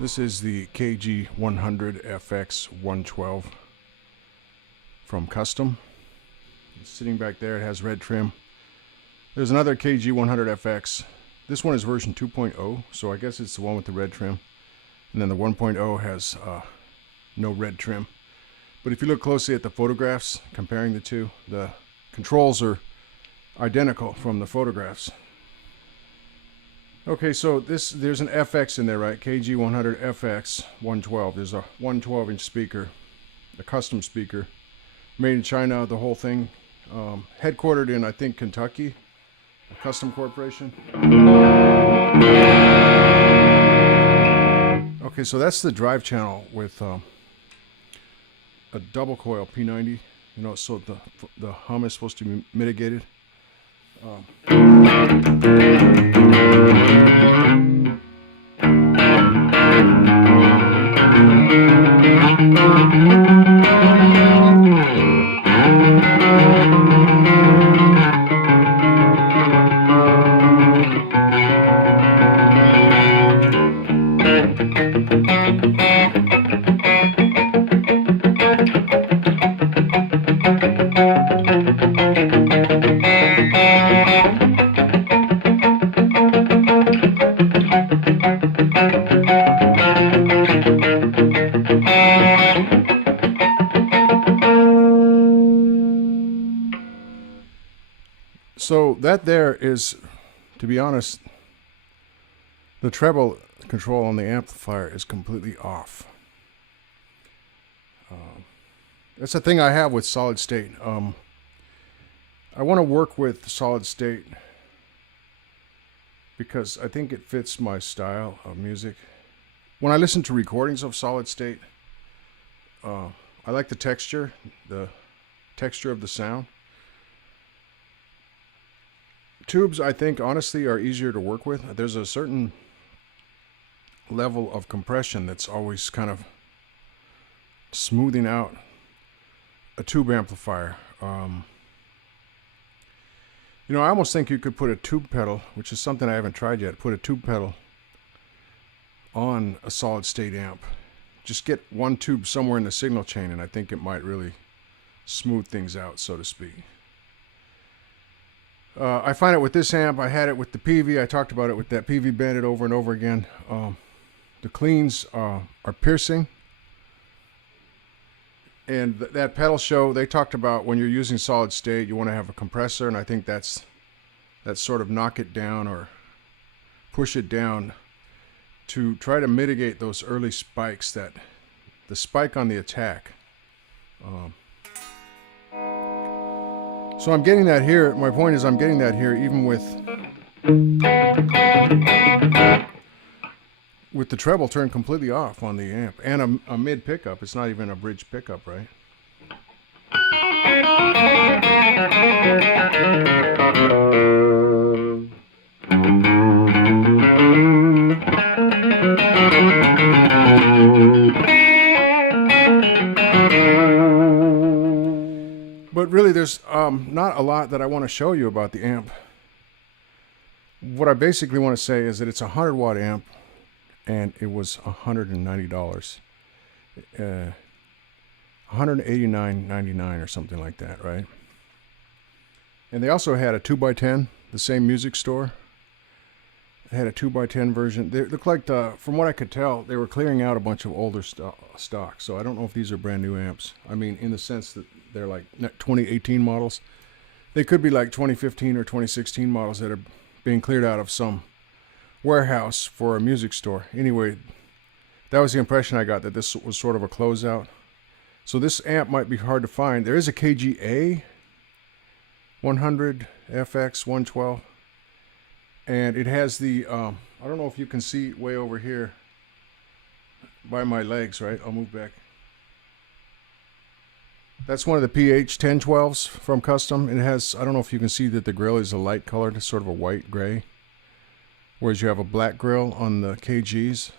This is the KG100FX112 from Kustom. It's sitting back there, it has red trim. There's another KG100FX. This one is version 2.0, so I guess it's the one with the red trim. And then the 1.0 has no red trim. But if you look closely at the photographs, comparing the two, the controls are identical from the photographs. Okay, so there's an FX in there, right? KG100FX112. There's a 112-inch speaker, a custom speaker, made in China, the whole thing. Headquartered in, I think, Kentucky, a Kustom corporation. Okay, so that's the drive channel with a double coil P90. You know, so the hum is supposed to be mitigated. So that there is, to be honest, the treble control on the amplifier is completely off. That's the thing I have with solid state. I want to work with solid state because I think it fits my style of music. When I listen to recordings of solid state, I like the texture of the sound. Tubes, I think, honestly, are easier to work with. There's a certain level of compression that's always kind of smoothing out a tube amplifier. You know, I almost think you could put a tube pedal, which is something I haven't tried yet, put a tube pedal on a solid state amp. Just get one tube somewhere in the signal chain, and I think it might really smooth things out, so to speak. I find it with this amp. I had it with the PV. I talked about it with that PV Bandit over and over again. The cleans are piercing. And that pedal show, they talked about when you're using solid state, you want to have a compressor, and I think that's sort of knock it down or push it down to try to mitigate those early spikes, the spike on the attack. So I'm getting that here. My point is I'm getting that here even with the treble turned completely off on the amp. And a mid pickup. It's not even a bridge pickup, right? But really, there's not a lot that I want to show you about the amp. What I basically want to say is that it's a 100-watt amp, and it was $190, $189.99 or something like that, right? And they also had a 2x10, the same music store. They had a 2x10 version. They looked like, from what I could tell, they were clearing out a bunch of older stock. So I don't know if these are brand new amps. I mean, in the sense that they're like 2018 models. They could be like 2015 or 2016 models that are being cleared out of some warehouse for a music store. Anyway, that was the impression I got, that this was sort of a closeout. So this amp might be hard to find. There is a KGA 100FX112, and it has the I don't know if you can see way over here by my legs, right? I'll move back. That's one of the PH 1012s from Kustom. It has, I don't know if you can see that the grill is a light colored, it's sort of a white gray, whereas you have a black grill on the KGs.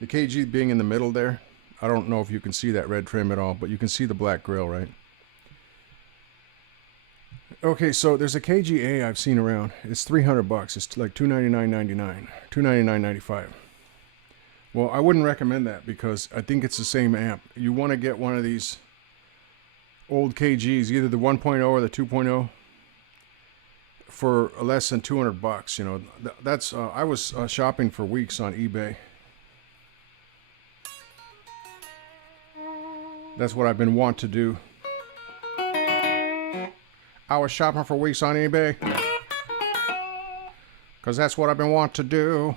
The KG being in the middle there, I don't know if you can see that red trim at all, but you can see the black grill, right? Okay, so there's a KGA I've seen around. It's $300. It's like $299.99, $299.95. Well, I wouldn't recommend that because I think it's the same amp. You want to get one of these old KGs, either the 1.0 or the 2.0, for less than $200. You know, that's I was shopping for weeks on eBay. That's what I've been want to do. I was shopping for weeks on eBay because that's what I've been want to do.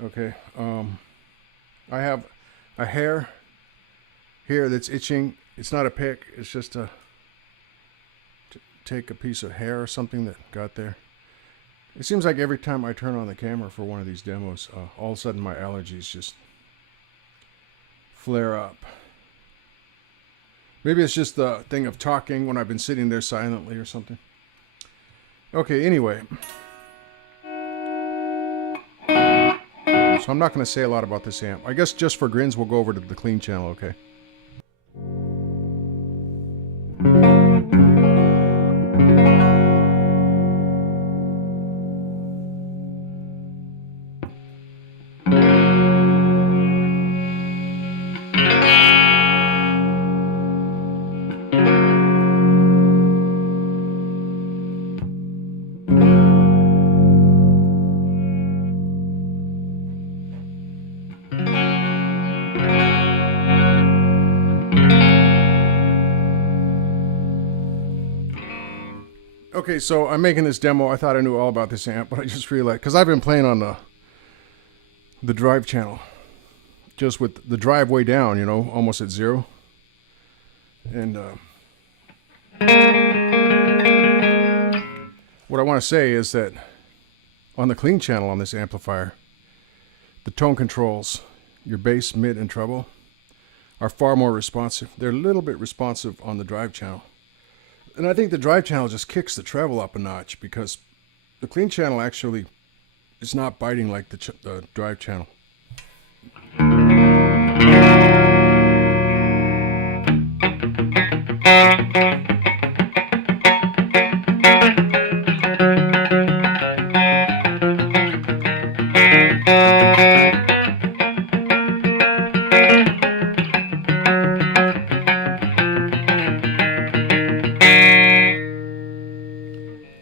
Okay, I have a hair here that's itching. It's not a pick, it's just to take a piece of hair or something that got there. It seems like every time I turn on the camera for one of these demos, all of a sudden my allergies just flare up. Maybe it's just the thing of talking when I've been sitting there silently or something. Okay, anyway. So I'm not going to say a lot about this amp. I guess just for grins, we'll go over to the clean channel, okay? Okay, so I'm making this demo. I thought I knew all about this amp, but I just realized, because I've been playing on the drive channel, just with the drive way down, you know, almost at 0. And what I want to say is that on the clean channel on this amplifier, the tone controls, your bass, mid, and treble, are far more responsive. They're a little bit responsive on the drive channel. And I think the drive channel just kicks the treble up a notch because the clean channel actually is not biting like the drive channel.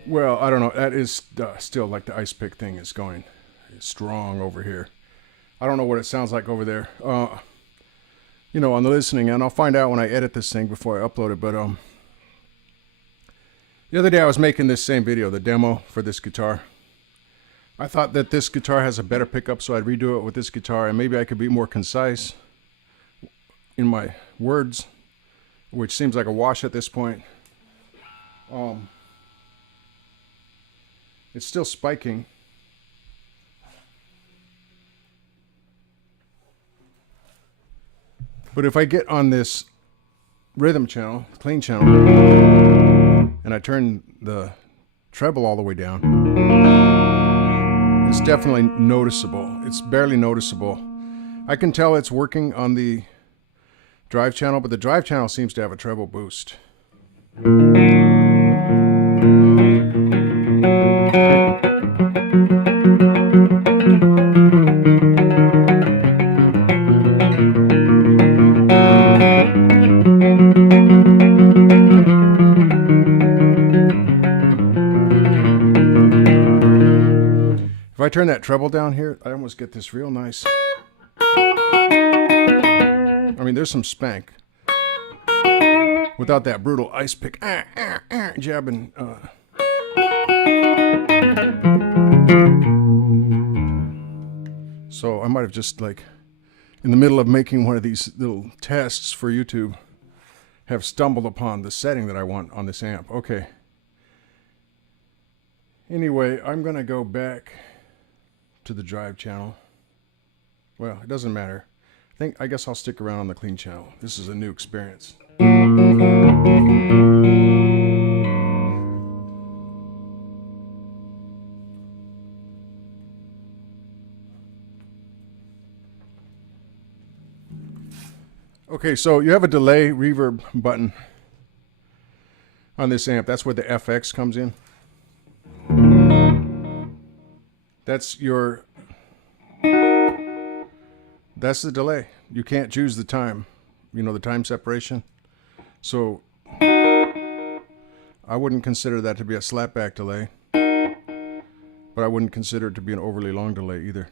Well, I don't know. That is still like the ice pick thing is going strong over here. I don't know what it sounds like over there. You know, on the listening, and I'll find out when I edit this thing before I upload it. But the other day I was making this same video, the demo for this guitar. I thought that this guitar has a better pickup, so I'd redo it with this guitar, and maybe I could be more concise in my words, which seems like a wash at this point. It's still spiking. But if I get on this rhythm channel, clean channel, and I turn the treble all the way down, it's definitely noticeable. It's barely noticeable. I can tell it's working on the drive channel, but the drive channel seems to have a treble boost. If I turn that treble down here, I almost get this real nice. I mean, there's some spank without that brutal ice pick jabbing. So I might have just, like, in the middle of making one of these little tests for YouTube, have stumbled upon the setting that I want on this amp. Okay. Anyway, I'm going to go back to the drive channel. Well, it doesn't matter. I guess I'll stick around on the clean channel. This is a new experience. Okay, so you have a delay reverb button on this amp. That's where the FX comes in. That's the delay. You can't choose the time, you know, the time separation. So I wouldn't consider that to be a slapback delay, but I wouldn't consider it to be an overly long delay either.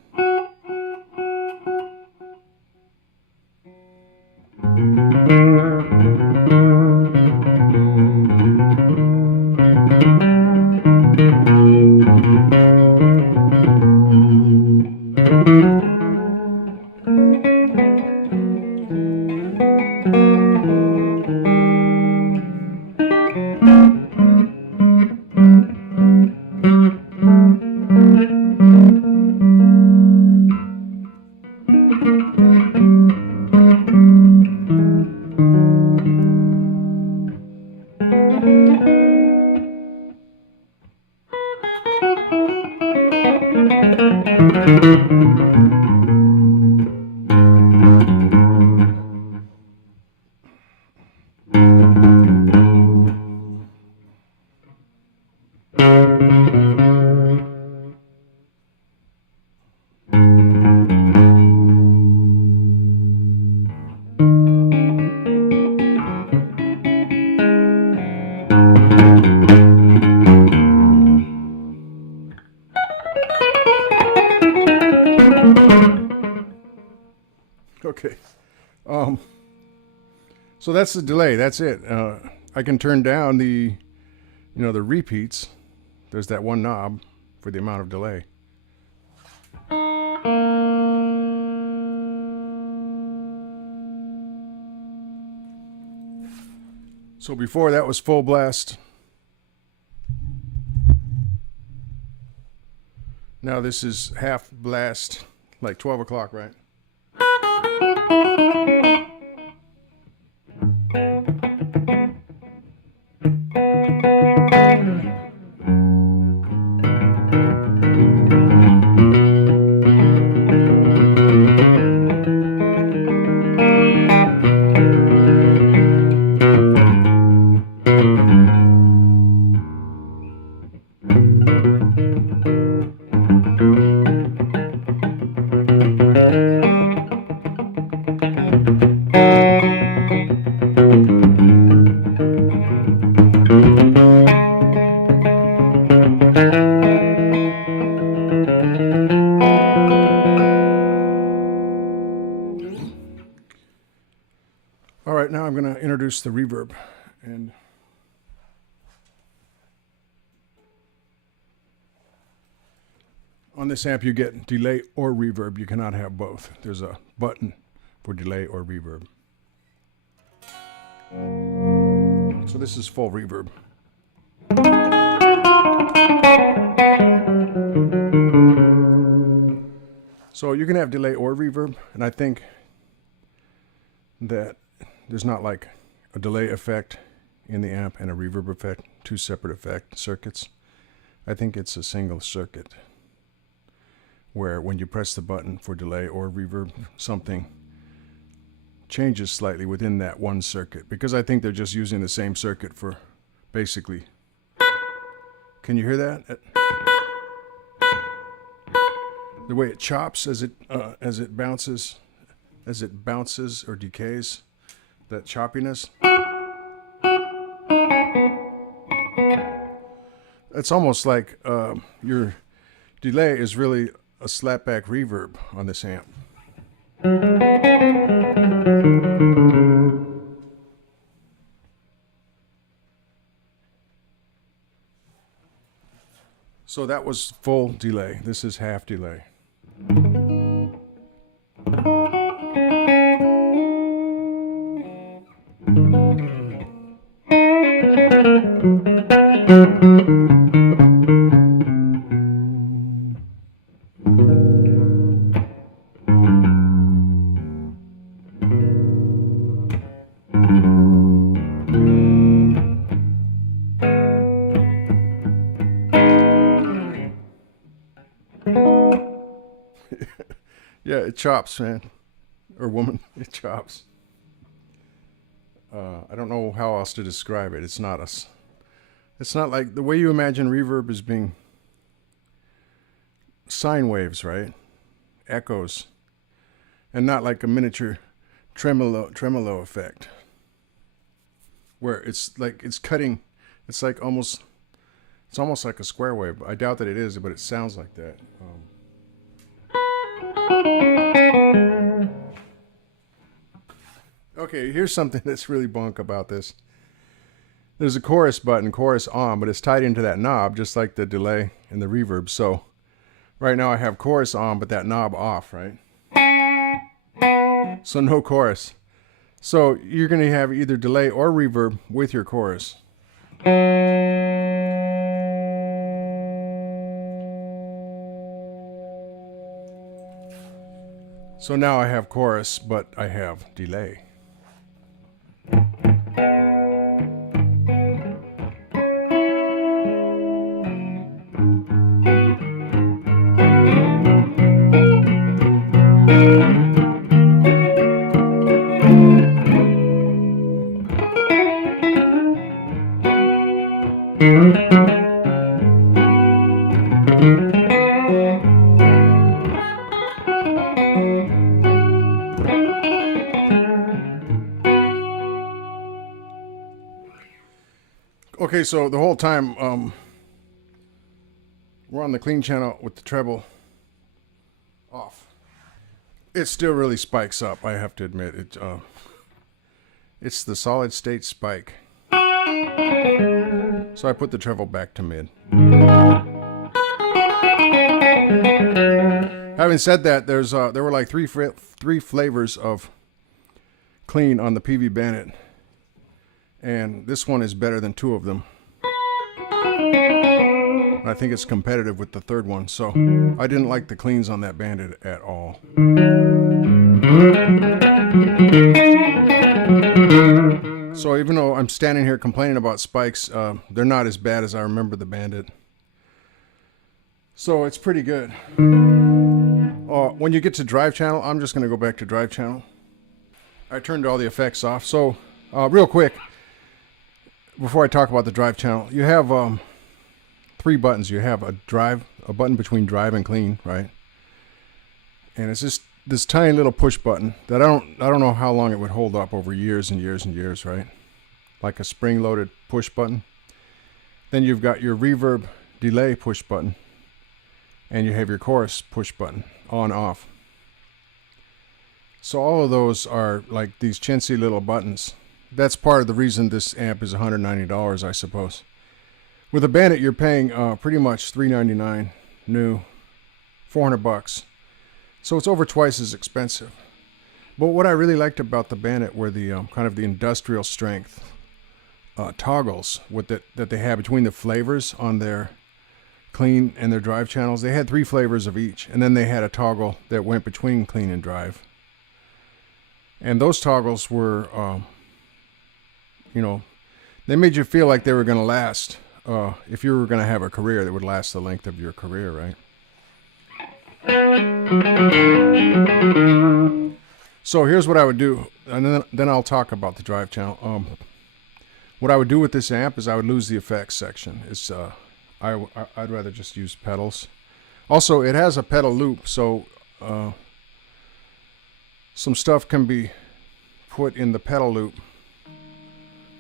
Okay. So that's the delay. That's it. I can turn down the repeats. There's that one knob for the amount of delay. So before that was full blast. Now this is half blast, like 12 o'clock, right? All right, now I'm going to introduce the reverb. And on this amp, you get delay or reverb. You cannot have both. There's a button for delay or reverb. So this is full reverb. So you can have delay or reverb, and I think that there's not like a delay effect in the amp and a reverb effect, two separate effect circuits. I think it's a single circuit where when you press the button for delay or reverb, something changes slightly within that one circuit, because I think they're just using the same circuit for basically. Can you hear that? The way it chops as it bounces or decays, that choppiness. It's almost like your delay is really a slapback reverb on this amp. So that was full delay. This is half delay. Yeah, it chops, man. Or woman, it chops. I don't know how else to describe it. It's not like the way you imagine reverb as being sine waves, right? Echoes. And not like a miniature tremolo effect. Where it's like it's cutting, it's like almost like a square wave. I doubt that it is, but it sounds like that. Okay, here's something that's really bunk about this. There's a chorus button, chorus on, but it's tied into that knob just like the delay and the reverb. So right now I have chorus on, but that knob off, right? So no chorus. So you're going to have either delay or reverb with your chorus. So now I have chorus, but I have delay. Okay, so the whole time we're on the clean channel with the treble off. It still really spikes up, I have to admit. It's the solid state spike. So I put the treble back to mid. Having said that, there were like three flavors of clean on the PV Bandit. And this one is better than two of them. I think it's competitive with the third one. So I didn't like the cleans on that Bandit at all. So even though I'm standing here complaining about spikes, they're not as bad as I remember the Bandit. So it's pretty good. When you get to drive channel, I'm just going to go back to drive channel. I turned all the effects off. So real quick, before I talk about the drive channel, you have three buttons. You have a button between drive and clean, right? And it's just this tiny little push button that I don't know how long it would hold up over years and years and years, right? Like a spring-loaded push button. Then you've got your reverb delay push button, and you have your chorus push button on off. So all of those are like these chintzy little buttons. That's part of the reason this amp is $190, I suppose. With a Bandit, you're paying pretty much $399 new, $400. So it's over twice as expensive. But what I really liked about the Bandit were the kind of the industrial strength toggles that they have between the flavors on their clean and their drive channels. They had 3 flavors of each, and then they had a toggle that went between clean and drive. And those toggles were, you know, they made you feel like they were going to last. If you were going to have a career that would last the length of your career, right? So here's what I would do, and then I'll talk about the drive channel. What I would do with this amp is I would lose the effects section. It's I'd rather just use pedals. Also, it has a pedal loop, so some stuff can be put in the pedal loop,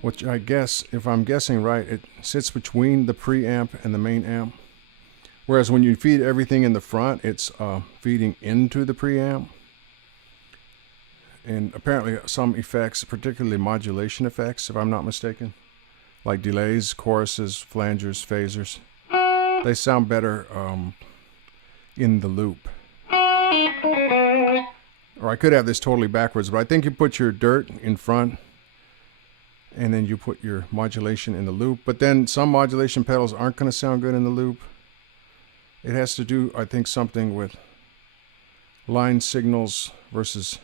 which I guess, if I'm guessing right, it sits between the preamp and the main amp. Whereas when you feed everything in the front, it's feeding into the preamp. And apparently some effects, particularly modulation effects, if I'm not mistaken, like delays, choruses, flangers, phasers, they sound better in the loop. Or I could have this totally backwards, but I think you put your dirt in front and then you put your modulation in the loop. But then some modulation pedals aren't going to sound good in the loop. It has to do, I think, something with line signals versus,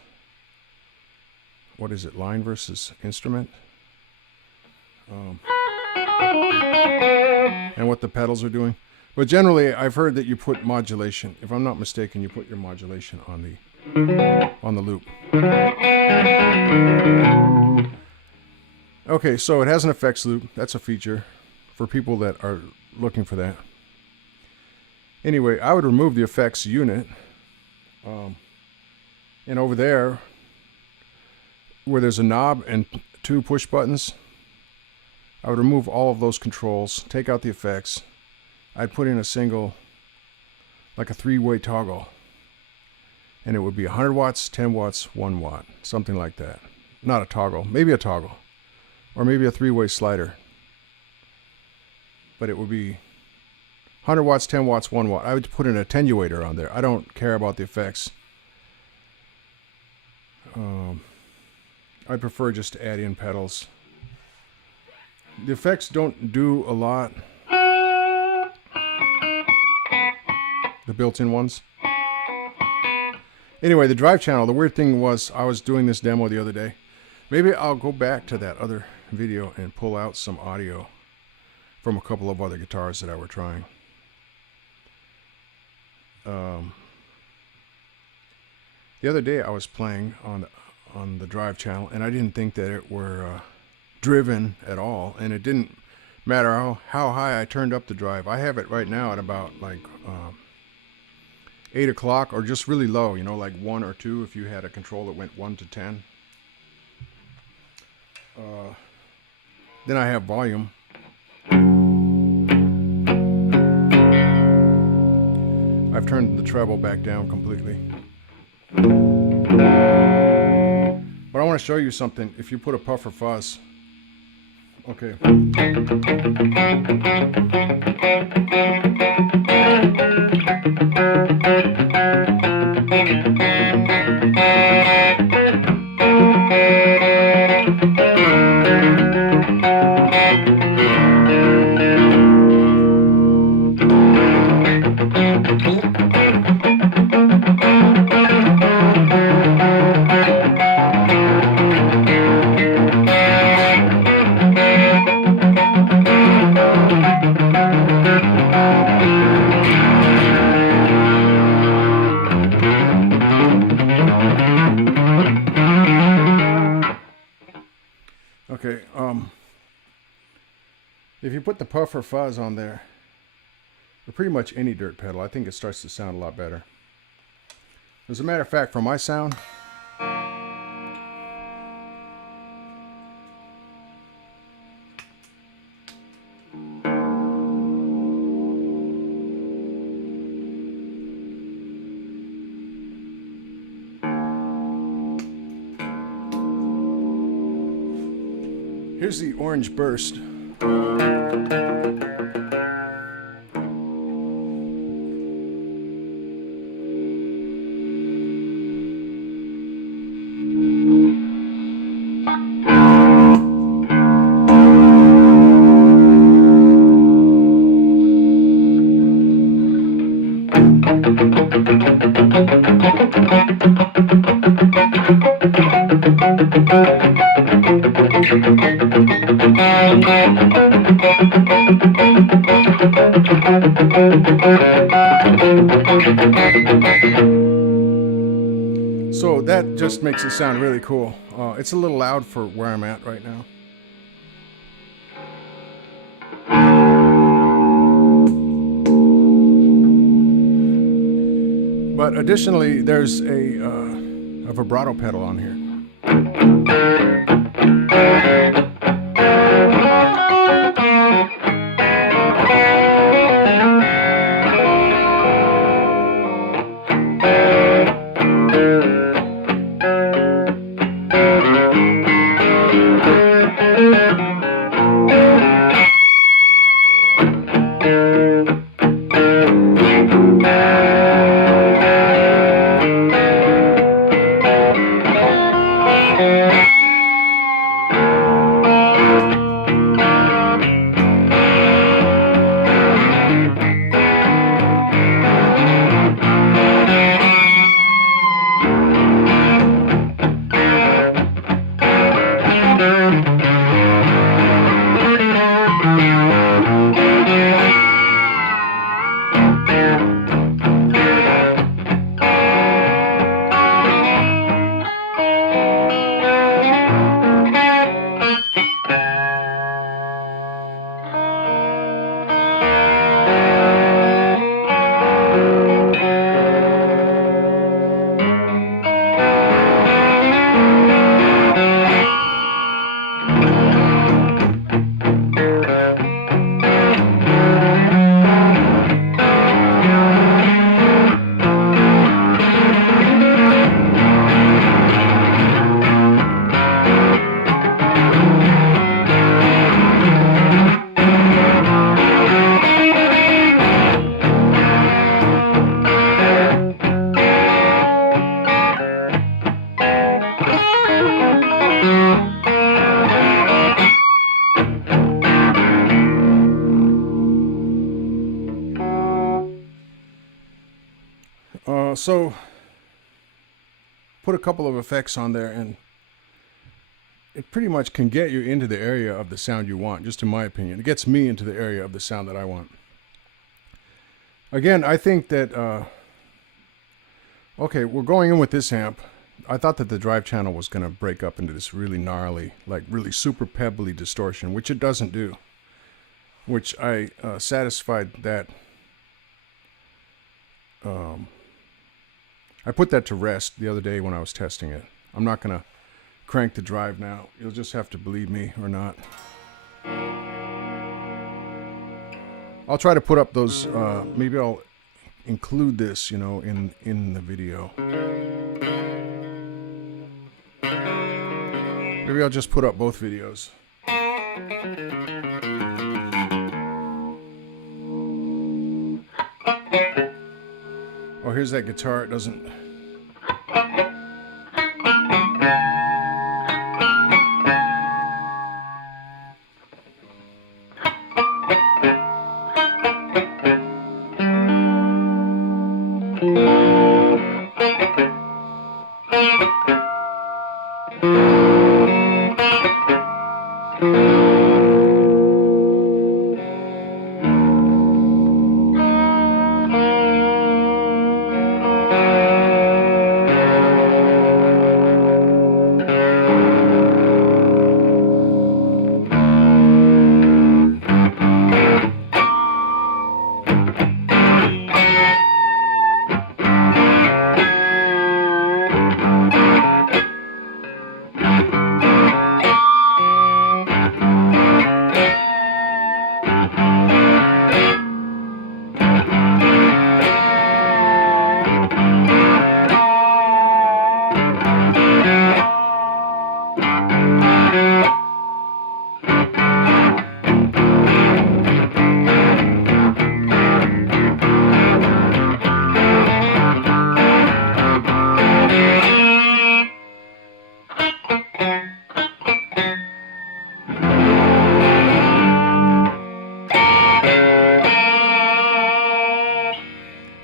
what is it, line versus instrument? And what the pedals are doing. But generally, I've heard that you put modulation, if I'm not mistaken, you put your modulation on the loop. Okay, so it has an effects loop. That's a feature for people that are looking for that. Anyway, I would remove the effects unit, and over there where there's a knob and 2 push buttons, I would remove all of those controls, take out the effects. I'd put in a single, like a 3-way toggle, and it would be 100 watts, 10 watts, 1 watt, something like that. Not a toggle, maybe a toggle, or maybe a 3-way slider, but it would be 100 watts, 10 watts, 1 watt. I would put an attenuator on there. I don't care about the effects. I prefer just to add in pedals. The effects don't do a lot. The built-in ones. Anyway, the drive channel, the weird thing was I was doing this demo the other day. Maybe I'll go back to that other video and pull out some audio from a couple of other guitars that I were trying. The other day I was playing on the drive channel, and I didn't think that it were driven at all, and it didn't matter how high I turned up the drive. I have it right now at about like 8 o'clock, or just really low, you know, like 1 or 2 if you had a control that went 1 to 10. Then I have volume. I've turned the treble back down completely. But I want to show you something. If you put a puffer fuzz, okay. Okay, if you put the puffer fuzz on there, or pretty much any dirt pedal, I think it starts to sound a lot better. As a matter of fact, for my sound, here's the orange burst. So that just makes it sound really cool. It's a little loud for where I'm at right now. But additionally, there's a vibrato pedal on here. So put a couple of effects on there, and it pretty much can get you into the area of the sound you want, just in my opinion. It gets me into the area of the sound that I want. Again, I think that, okay, we're going in with this amp. I thought that the drive channel was going to break up into this really gnarly, like really super pebbly distortion, which it doesn't do. Which I satisfied that. I put that to rest the other day when I was testing it. I'm not going to crank the drive now. You'll just have to believe me or not. I'll try to put up those, maybe I'll include this, you know, in the video. Maybe I'll just put up both videos. Oh, here's that guitar. It doesn't...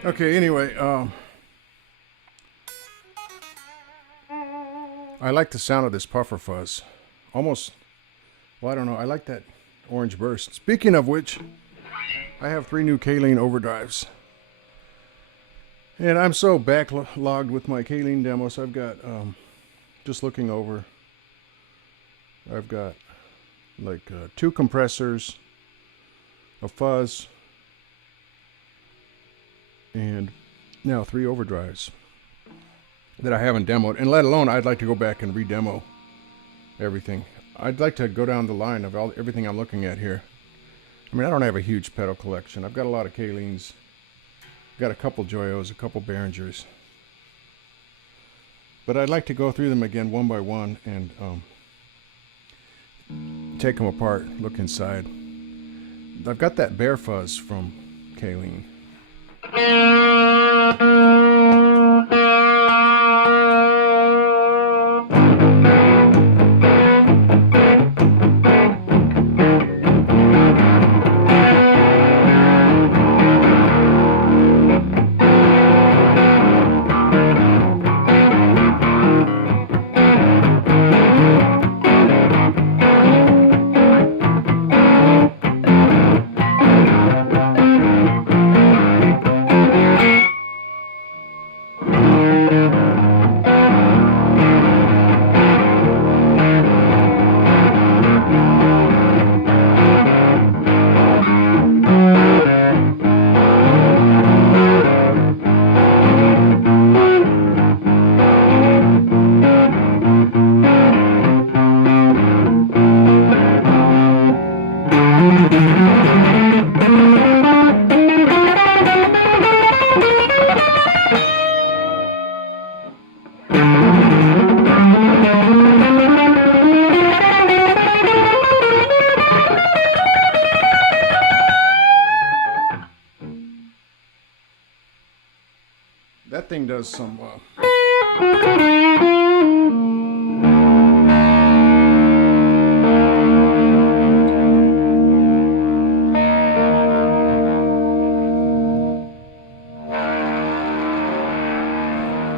Okay, anyway, I like the sound of this puffer fuzz. Almost, well, I don't know, I like that orange burst. Speaking of which, I have 3 new Kaleen overdrives. And I'm so backlogged with my Kaleen demos. I've got, just looking over, I've got like 2 compressors, a fuzz, and now 3 overdrives that I haven't demoed, and let alone I'd like to go back and re-demo everything. I'd like to go down the line of everything I'm looking at here. I mean, I don't have a huge pedal collection. I've got a lot of Kaleens, got a couple Joyos, a couple Behringers, but I'd like to go through them again one by one and take them apart, look inside. I've got that Bear Fuzz from Kaleen. That thing does some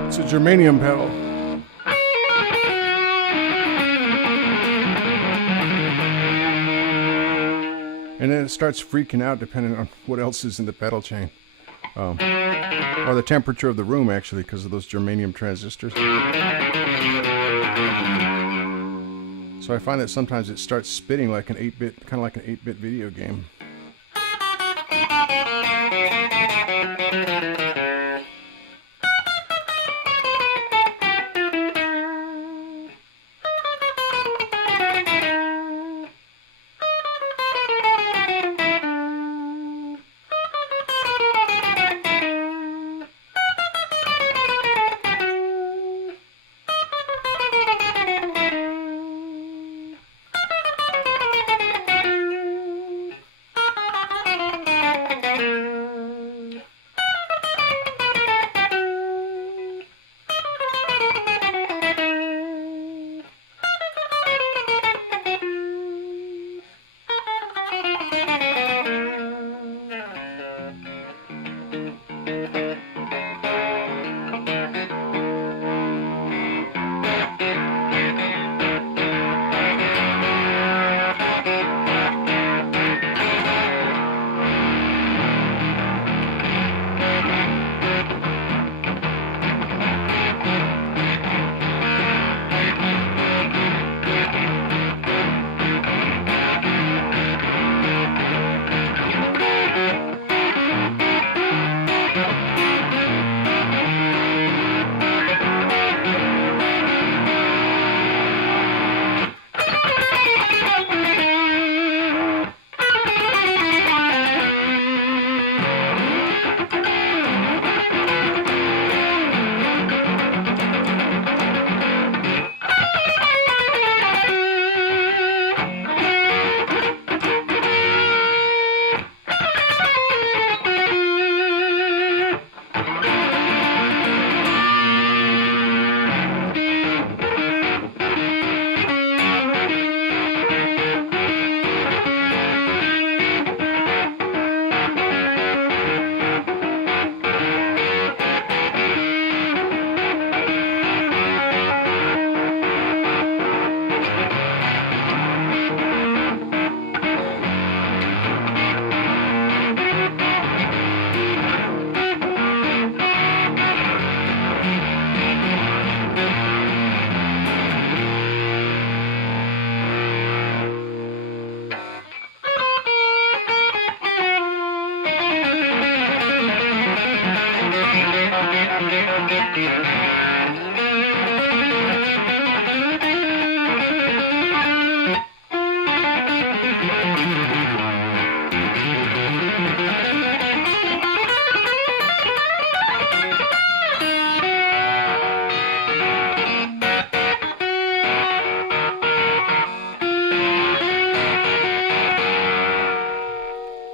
It's a germanium pedal. And then it starts freaking out depending on what else is in the pedal chain. Or the temperature of the room, actually, because of those germanium transistors. So I find that sometimes it starts spitting like an 8-bit, kind of like an 8-bit video game.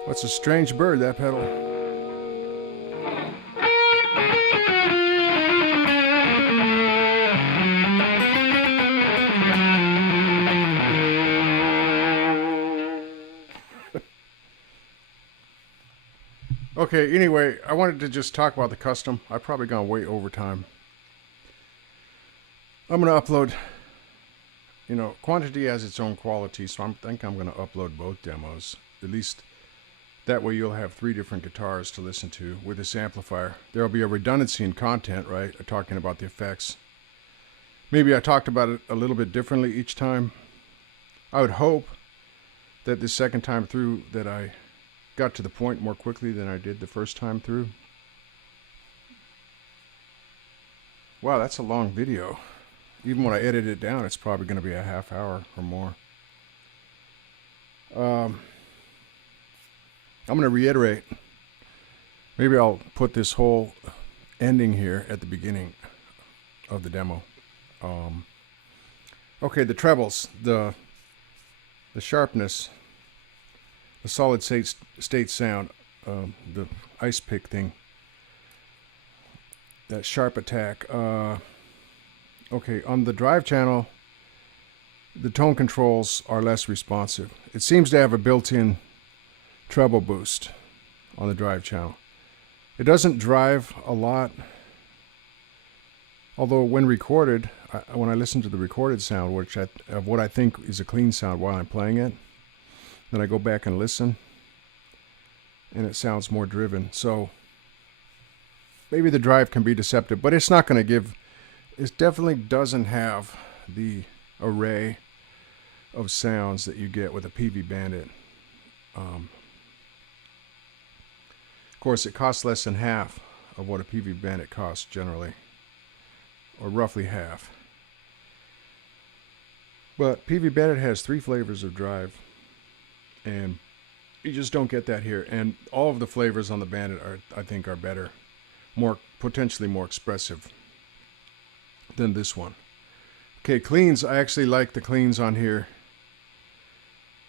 That's a strange bird, that pedal. Okay, anyway, I wanted to just talk about the Kustom. I've probably gone way over time. I'm going to upload, you know, quantity has its own quality, so I think I'm going to upload both demos. At least that way you'll have 3 different guitars to listen to with this amplifier. There'll be a redundancy in content, right? Talking about the effects. Maybe I talked about it a little bit differently each time. I would hope that the second time through that I got to the point more quickly than I did the first time through. Wow, that's a long video. Even when I edit it down, it's probably going to be a half hour or more. I'm going to reiterate. Maybe I'll put this whole ending here at the beginning of the demo. Okay, the trebles, the sharpness, the solid state sound, the ice pick thing, that sharp attack. Okay, on the drive channel, the tone controls are less responsive. It seems to have a built-in treble boost on the drive channel. It doesn't drive a lot. Although when recorded, when I listen to the recorded sound, which of what I think is a clean sound while I'm playing it, then I go back and listen, and it sounds more driven. So maybe the drive can be deceptive, but it's not going to give, it definitely doesn't have the array of sounds that you get with a PV Bandit. Of course, it costs less than half of what a PV Bandit costs generally, or roughly half. But PV Bandit has 3 flavors of drive, and you just don't get that here. And all of the flavors on the Bandit I think are better, potentially more expressive than this one. Okay, cleans. I actually like the cleans on here.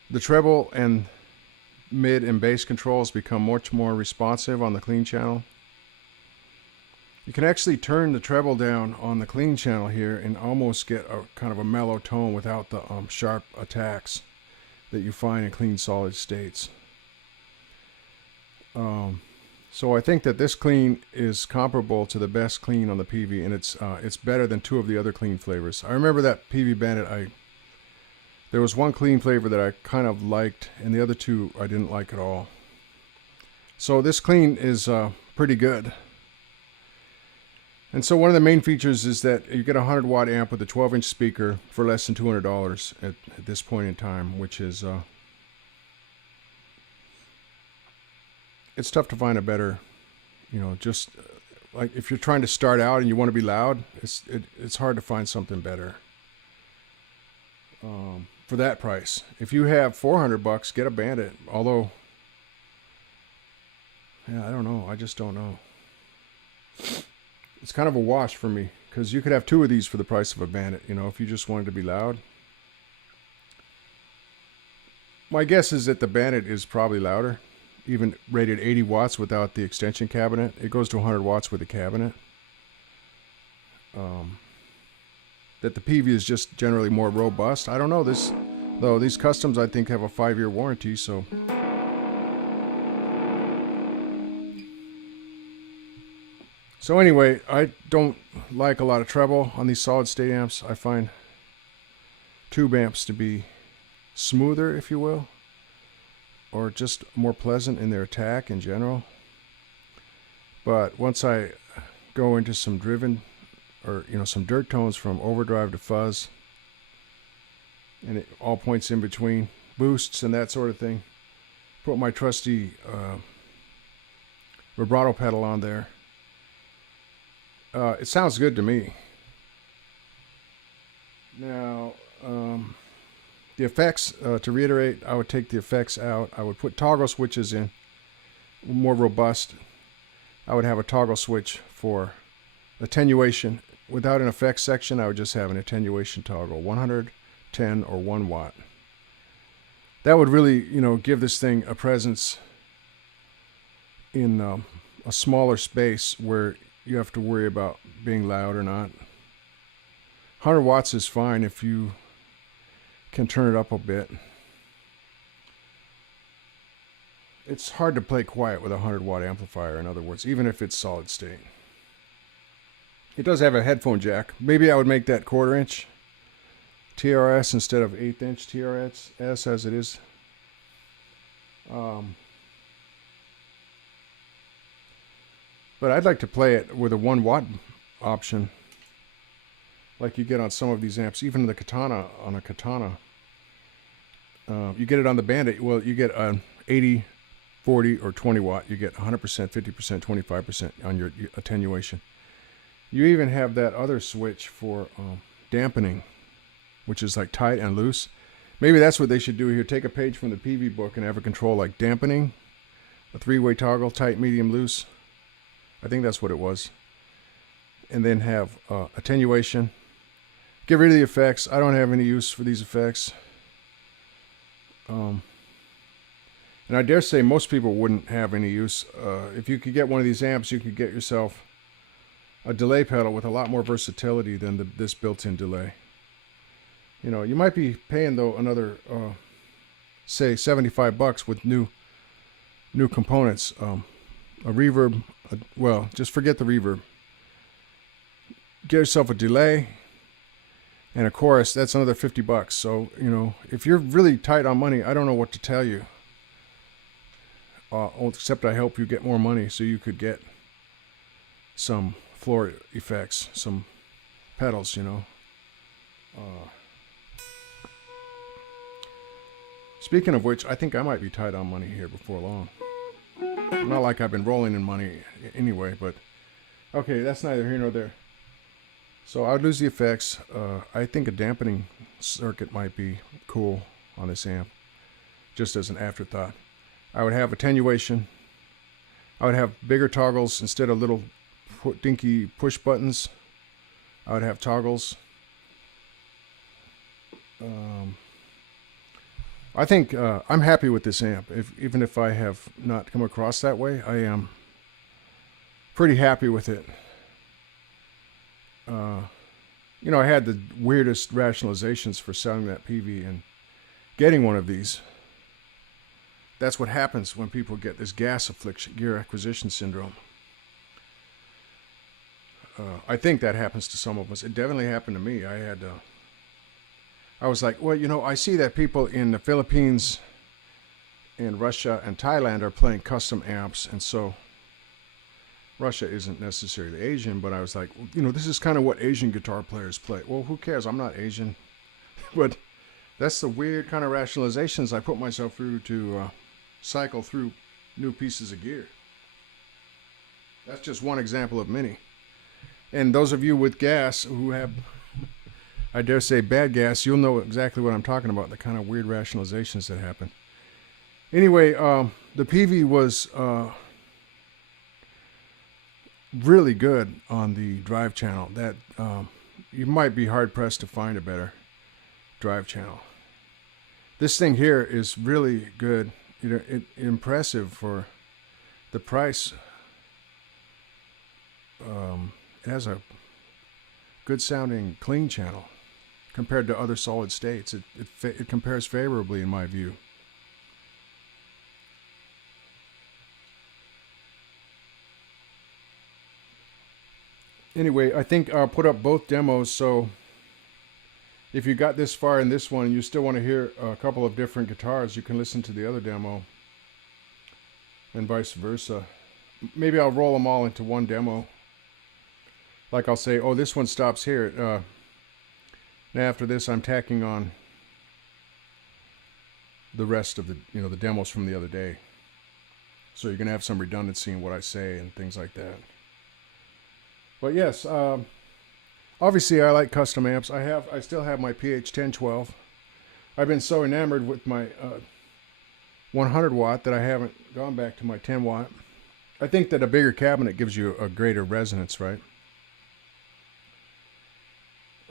The treble and mid and bass controls become much more responsive on the clean channel. You can actually turn the treble down on the clean channel here and almost get a kind of a mellow tone without the sharp attacks that you find in clean solid states. So I think that this clean is comparable to the best clean on the PV, and it's better than 2 of the other clean flavors. I remember that PV Bandit, there was one clean flavor that I kind of liked, and the other 2 I didn't like at all. So this clean is pretty good. And so one of the main features is that you get a 100-watt amp with a 12-inch speaker for less than $200 at this point in time, which is it's tough to find a better, just like if you're trying to start out and you want to be loud, it's hard to find something better for that price. If you have $400, get a Bandit. Although, yeah, I don't know. I just don't know. It's kind of a wash for me, because you could have 2 of these for the price of a Bandit, if you just wanted to be loud. My guess is that the Bandit is probably louder, even rated 80 watts without the extension cabinet. It goes to 100 watts with the cabinet. That the PV is just generally more robust. I don't know this, though. These Kustoms, I think, have a 5-year warranty, so... So anyway, I don't like a lot of treble on these solid state amps. I find tube amps to be smoother, if you will, or just more pleasant in their attack in general. But once I go into some driven, or some dirt tones from overdrive to fuzz, and it all points in between, boosts and that sort of thing, put my trusty vibrato pedal on there. It sounds good to me. Now, the effects, to reiterate, I would take the effects out. I would put toggle switches in, more robust. I would have a toggle switch for attenuation. Without an effects section, I would just have an attenuation toggle, 100, 10, or 1 watt. That would really, give this thing a presence in a smaller space where you have to worry about being loud or not. 100 watts is fine if you can turn it up a bit. It's hard to play quiet with a 100-watt amplifier, in other words, even if it's solid state. It does have a headphone jack. Maybe I would make that 1/4 inch TRS instead of 1/8 inch TRS as it is. But I'd like to play it with a 1 watt option, like you get on some of these amps, even the Katana, on a Katana. You get it on the Bandit. Well, you get an 80, 40, or 20 watt. You get 100%, 50%, 25% on your attenuation. You even have that other switch for dampening, which is like tight and loose. Maybe that's what they should do here. Take a page from the PV book and have a control like dampening, a 3-way toggle, tight, medium, loose. I think that's what it was. And then have attenuation. Get rid of the effects. I don't have any use for these effects. And I dare say most people wouldn't have any use. If you could get one of these amps, you could get yourself a delay pedal with a lot more versatility than this built-in delay. You might be paying, though, another, say, $75 with new components. A reverb, well, just forget the reverb. get yourself a delay and a chorus. That's another $50. So, you know, if you're really tight on money, I don't know what to tell you. Except I help you get more money so you could get some floor effects, some pedals, you know. Speaking of which, I think I might be tight on money here before long. Not like I've been rolling in money anyway, but okay, that's neither here nor there. So I would lose the effects. I think a dampening circuit might be cool on this amp, just as an afterthought. I would have attenuation. I would have bigger toggles instead of little dinky push buttons. I would have toggles. I think I'm happy with this amp. Even if I have not come across that way, I am pretty happy with it. You know, I had the weirdest rationalizations for selling that PV and getting one of these. That's what happens when people get this gas affliction, gear acquisition syndrome. I think that happens to some of us. It definitely happened to me. I was like, well, you know, I see that people in the Philippines and Russia and Thailand are playing custom amps, and so Russia isn't necessarily Asian, but I was like, you know, this is kind of what Asian guitar players play. Well, who cares? I'm not Asian. But that's the weird kind of rationalizations I put myself through to cycle through new pieces of gear. That's just one example of many. And those of you with gas who have, I dare say, bad gas, you'll know exactly what I'm talking about, the kind of weird rationalizations that happen. Anyway, the PV was really good on the drive channel. That you might be hard-pressed to find a better drive channel. This thing here is really good. You know, impressive for the price. It has a good sounding clean channel compared to other solid states. It compares favorably in my view. Anyway, I think I'll put up both demos, so if you got this far in this one and you still want to hear a couple of different guitars, you can listen to the other demo and vice versa. Maybe I'll roll them all into one demo. Like I'll say, oh, this one stops here. Now after this, I'm tacking on the rest of the, you know, the demos from the other day. So you're going to have some redundancy in what I say and things like that. But yes, obviously I like custom amps. I still have my PH1012. I've been so enamored with my 100 watt that I haven't gone back to my 10 watt. I think that a bigger cabinet gives you a greater resonance, right?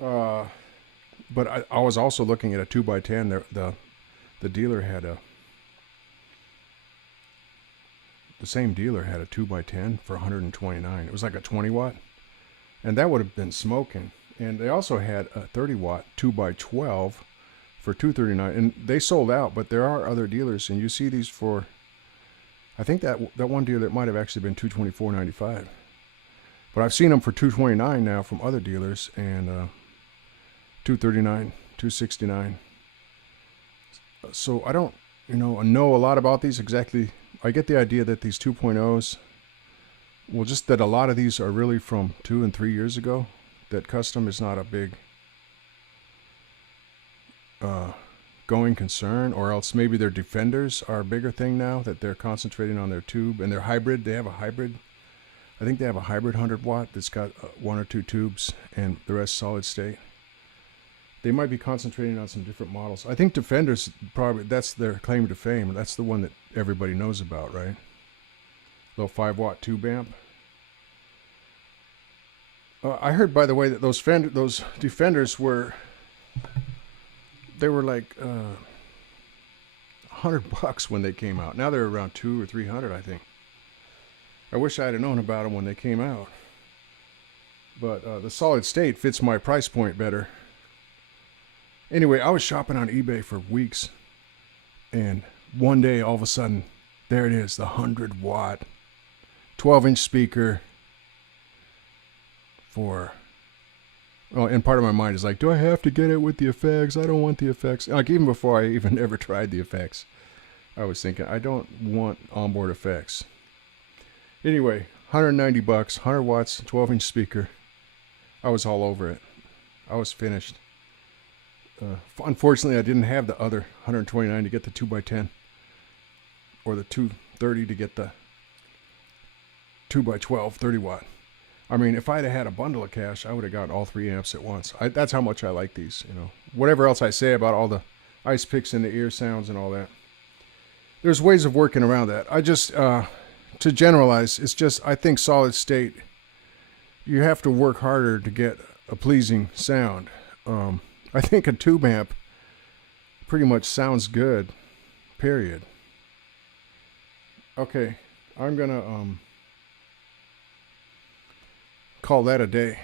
But I was also looking at a 2x10. The dealer had the same dealer had a 2x10 for $129. It was like a 20 watt. And that would have been smoking. And they also had a 30 watt 2x12 for $239. And they sold out, but there are other dealers. And you see these for, I think that one dealer, it might have actually been $224.95. But I've seen them for $229 now from other dealers. And $239, $269. So I don't, know a lot about these exactly. I get the idea that these 2.0s, well, just that a lot of these are really from 2 and 3 years ago, that custom is not a big going concern, or else maybe their Defenders are a bigger thing now, that they're concentrating on their tube and their hybrid. They have a hybrid. I think they have a hybrid 100 watt that's got 1 or 2 tubes and the rest solid state. They might be concentrating on some different models. I think Defenders, probably, that's their claim to fame. That's the one that everybody knows about, right? Little 5 watt tube amp. I heard, by the way, that those Defenders were like $100 when they came out. Now they're around $200 or $300, I think. I wish I had known about them when they came out. But the solid state fits my price point better. Anyway, I was shopping on eBay for weeks, and one day, all of a sudden, there it is, the 100 watt 12-inch speaker for Oh, and part of my mind is like, do I have to get it with the effects? I don't want the effects. Like, even before I even ever tried the effects, I was thinking, I don't want onboard effects. Anyway, 190 bucks, 100 watts, 12-inch speaker. I was all over it. I was finished. Unfortunately, I didn't have the other 129 to get the 2x10, or the 230 to get the 2x12 30 watt. I mean, if I'd have had a bundle of cash, I would have gotten all 3 amps at once. That's how much I like these. You know, whatever else I say about all the ice picks in the ear sounds and all that, there's ways of working around that. I just to generalize, it's just, I think solid state, you have to work harder to get a pleasing sound. I think a tube amp pretty much sounds good, period. Okay, I'm gonna call that a day.